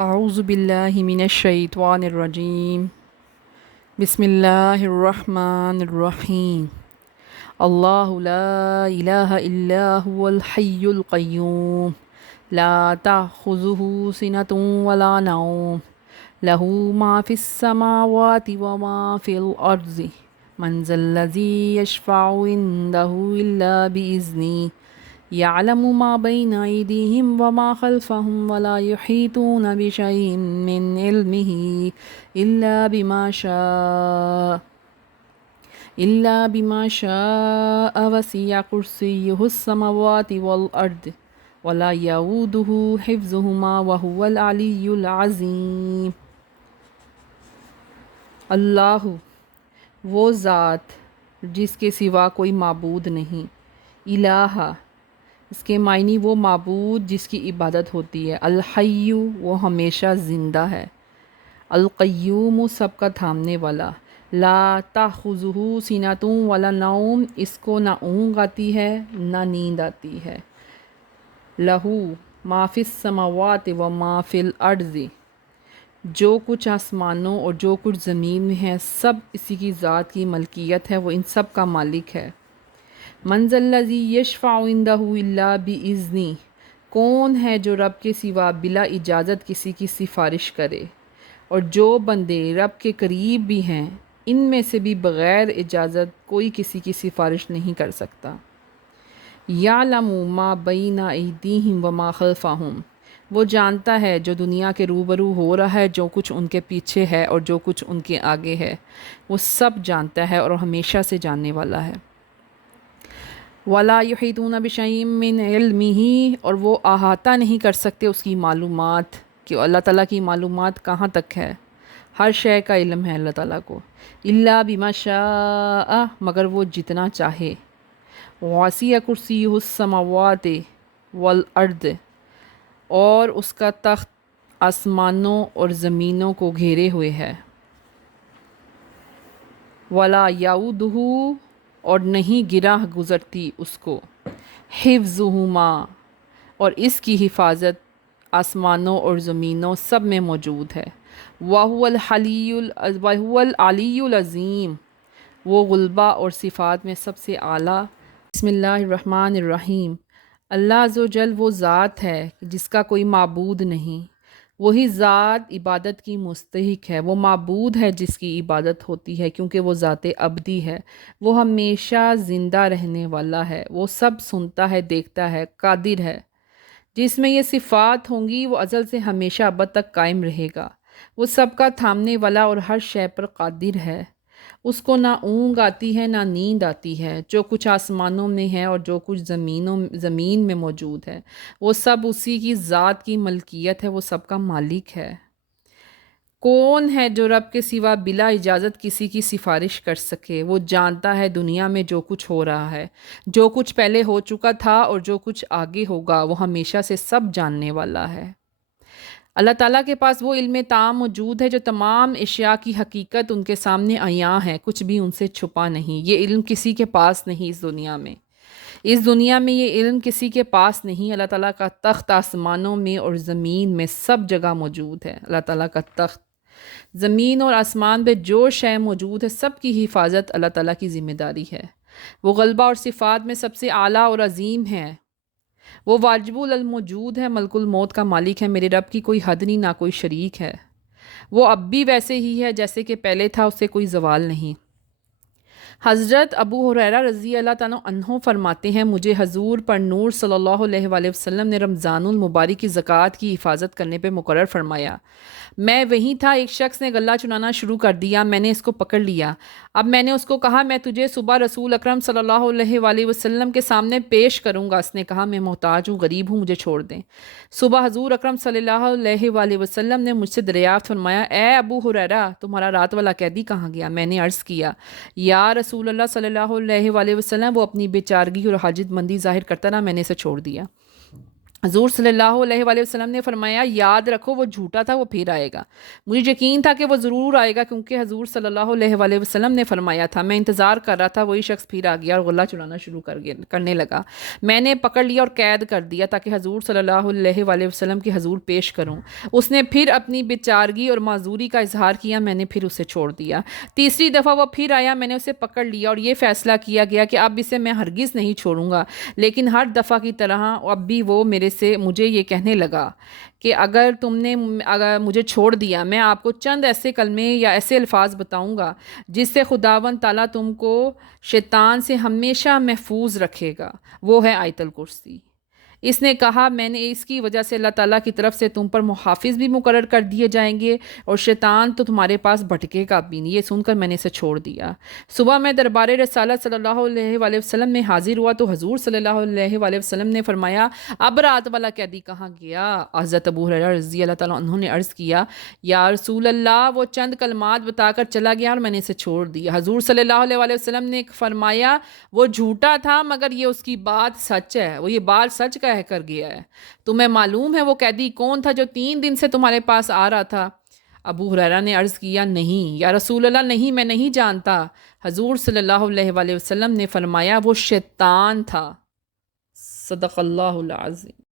اعوذ باللہ من الشیطان الرجیم بسم اللہ الرحمن الرحیم اللہ لا الہ الا هو الحی القیوم لا تأخذہ سنۃ ولا نوم لہ ما فی السماوات وما فی الارض من ذا الذی یشفع عندہ الا بإذنہ يعلم ما بين أيديهم وما خلفهم ولا يحيطون بشيء من علمه إلا بما شاء وسع كرسيه السماوات والأرض ولا يؤوده حفظهما وهو العلي العظيم۔ اللہ وہ ذات جس کے سوا کوئی معبود نہیں، الہ اس کے معنی وہ معبود جس کی عبادت ہوتی ہے، الحی وہ ہمیشہ زندہ ہے، القیوم سب کا تھامنے والا، لا تأخذہ سنۃ ولا نوم اس کو نہ اونگ آتی ہے نہ نیند آتی ہے، لہ ما فی السماوات و ما فی الارض جو کچھ آسمانوں اور جو کچھ زمین میں ہے سب اسی کی ذات کی ملکیت ہے، وہ ان سب کا مالک ہے۔ من ذا الذی یشفع عندہ الا بإذنہ کون ہے جو رب کے سوا بلا اجازت کسی کی سفارش کرے، اور جو بندے رب کے قریب بھی ہیں ان میں سے بھی بغیر اجازت کوئی کسی کی سفارش نہیں کر سکتا۔ یعلم ما بین ایدیہم وما خلفہم وہ جانتا ہے جو دنیا کے روبرو ہو رہا ہے، جو کچھ ان کے پیچھے ہے اور جو کچھ ان کے آگے ہے، وہ سب جانتا ہے اور ہمیشہ سے جاننے والا ہے۔ وَلَا يُحِيطُونَ بِشَيْءٍ مِّنْ عِلْمِهِ اور وہ احاطہ نہیں کر سکتے اس کی معلومات، کہ اللہ تعالیٰ کی معلومات کہاں تک ہے، ہر شے کا علم ہے اللہ تعالیٰ کو، إِلَّا بِمَا شَاءَ مگر وہ جتنا چاہے، وَوَسِعَ كُرْسِيُّهُ السَّمَاوَاتِ وَالْأَرْضِ اور اس کا تخت آسمانوں اور زمینوں کو گھیرے ہوئے ہے، وَلَا يَؤُودُهُ اور نہیں گرہ گزرتی اس کو، حفظہما اور اس کی حفاظت آسمانوں اور زمینوں سب میں موجود ہے، وَهُوَ العلی العظیم وہ غلبہ اور صفات میں سب سے اعلیٰ۔ بسم اللہ الرحمن الرحیم۔ اللہ عز و جل وہ ذات ہے جس کا کوئی معبود نہیں، وہی ذات عبادت کی مستحق ہے، وہ معبود ہے جس کی عبادت ہوتی ہے کیونکہ وہ ذات ابدی ہے، وہ ہمیشہ زندہ رہنے والا ہے، وہ سب سنتا ہے، دیکھتا ہے، قادر ہے۔ جس میں یہ صفات ہوں گی وہ ازل سے ہمیشہ ابد تک قائم رہے گا، وہ سب کا تھامنے والا اور ہر شے پر قادر ہے، اس کو نہ اونگ آتی ہے نہ نیند آتی ہے، جو کچھ آسمانوں میں ہے اور جو کچھ زمین میں موجود ہے وہ سب اسی کی ذات کی ملکیت ہے، وہ سب کا مالک ہے۔ کون ہے جو رب کے سوا بلا اجازت کسی کی سفارش کر سکے؟ وہ جانتا ہے دنیا میں جو کچھ ہو رہا ہے، جو کچھ پہلے ہو چکا تھا اور جو کچھ آگے ہوگا، وہ ہمیشہ سے سب جاننے والا ہے۔ اللہ تعالیٰ کے پاس وہ علم تام موجود ہے جو تمام اشیاء کی حقیقت ان کے سامنے عیاں ہے، کچھ بھی ان سے چھپا نہیں۔ یہ علم کسی کے پاس نہیں اس دنیا میں، یہ علم کسی کے پاس نہیں۔ اللہ تعالیٰ کا تخت آسمانوں میں اور زمین میں سب جگہ موجود ہے، اللہ تعالیٰ کا تخت، زمین اور آسمان پہ جو شے موجود ہے سب کی حفاظت اللہ تعالیٰ کی ذمہ داری ہے۔ وہ غلبہ اور صفات میں سب سے اعلیٰ اور عظیم ہے، وہ واجب الموجود ہے، ملک الموت کا مالک ہے، میرے رب کی کوئی حد نہیں نہ کوئی شریک ہے، وہ اب بھی ویسے ہی ہے جیسے کہ پہلے تھا، اس سے کوئی زوال نہیں۔ حضرت ابو ہریرہ رضی اللہ تعالیٰ عنہ فرماتے ہیں، مجھے حضور پر نور صلی اللہ علیہ وآلہ وسلم نے رمضان المبارک کی زکوٰۃ کی حفاظت کرنے پہ مقرر فرمایا۔ میں وہیں تھا، ایک شخص نے غلہ چنانا شروع کر دیا، میں نے اس کو پکڑ لیا۔ اب میں نے اس کو کہا میں تجھے صبح رسول اکرم صلی اللہ علیہ وآلہ وسلم کے سامنے پیش کروں گا۔ اس نے کہا میں محتاج ہوں، غریب ہوں، مجھے چھوڑ دیں۔ صبح حضور اکرم صلی اللہ علیہ وآلہ وسلم نے مجھ سے دریافت فرمایا، اے ابو ہریرہ تمہارا رات والا قیدی کہاں گیا؟ میں نے عرض کیا یا رسول اللہ صلی اللہ علیہ وآلہ وسلم وہ اپنی بے چارگی اور حاجت مندی ظاہر کرتا رہا، میں نے اسے چھوڑ دیا۔ حضور صلی اللہ علیہ وآلہ وسلم نے فرمایا یاد رکھو وہ جھوٹا تھا، وہ پھر آئے گا۔ مجھے یقین تھا کہ وہ ضرور آئے گا، کیونکہ حضور صلی اللہ علیہ وآلہ وسلم نے فرمایا تھا۔ میں انتظار کر رہا تھا، وہی شخص پھر آ گیا اور غلہ چڑھانا شروع کرنے لگا۔ میں نے پکڑ لیا اور قید کر دیا تاکہ حضور صلی اللہ علیہ وآلہ وسلم کی حضور پیش کروں۔ اس نے پھر اپنی بیچارگی اور معذوری کا اظہار کیا، میں نے پھر اسے چھوڑ دیا۔ تیسری دفعہ وہ پھر آیا، میں نے اسے پکڑ لیا اور یہ فیصلہ کیا گیا کہ اب اسے میں ہرگز نہیں چھوڑوں گا۔ لیکن ہر دفعہ کی طرح اب بھی وہ مجھے یہ کہنے لگا کہ اگر تم نے مجھے چھوڑ دیا، میں آپ کو چند ایسے کلمے یا ایسے الفاظ بتاؤں گا جس سے خداوند تعالیٰ تم کو شیطان سے ہمیشہ محفوظ رکھے گا۔ وہ ہے آیت الکرسی۔ اس نے کہا میں نے اس کی وجہ سے اللہ تعالیٰ کی طرف سے تم پر محافظ بھی مقرر کر دیے جائیں گے اور شیطان تو تمہارے پاس بھٹکے گا بھی نہیں۔ یہ سن کر میں نے اسے چھوڑ دیا۔ صبح میں دربار رسالت صلی اللہ علیہ وآلہ وسلم میں حاضر ہوا تو حضور صلی اللہ علیہ وآلہ وسلم نے فرمایا اب رات والا قیدی کہاں گیا؟ حضرت ابو ہریرہ رضی اللہ تعالیٰ عنہ نے عرض کیا یا رسول اللہ وہ چند کلمات بتا کر چلا گیا اور میں نے اسے چھوڑ دیا۔ حضور صلی اللہ علیہ وآلہ وسلم نے فرمایا وہ جھوٹا تھا مگر یہ اس کی بات سچ ہے، وہ یہ بات سچ کہہ کر گیا ہے۔ تمہیں معلوم ہے وہ قیدی کون تھا جو 3 دن سے تمہارے پاس آ رہا تھا؟ ابو ہریرہ نے عرض کیا نہیں یا رسول اللہ، نہیں میں نہیں جانتا۔ حضور صلی اللہ علیہ وآلہ وسلم نے فرمایا وہ شیطان تھا۔ صدق اللہ العظیم۔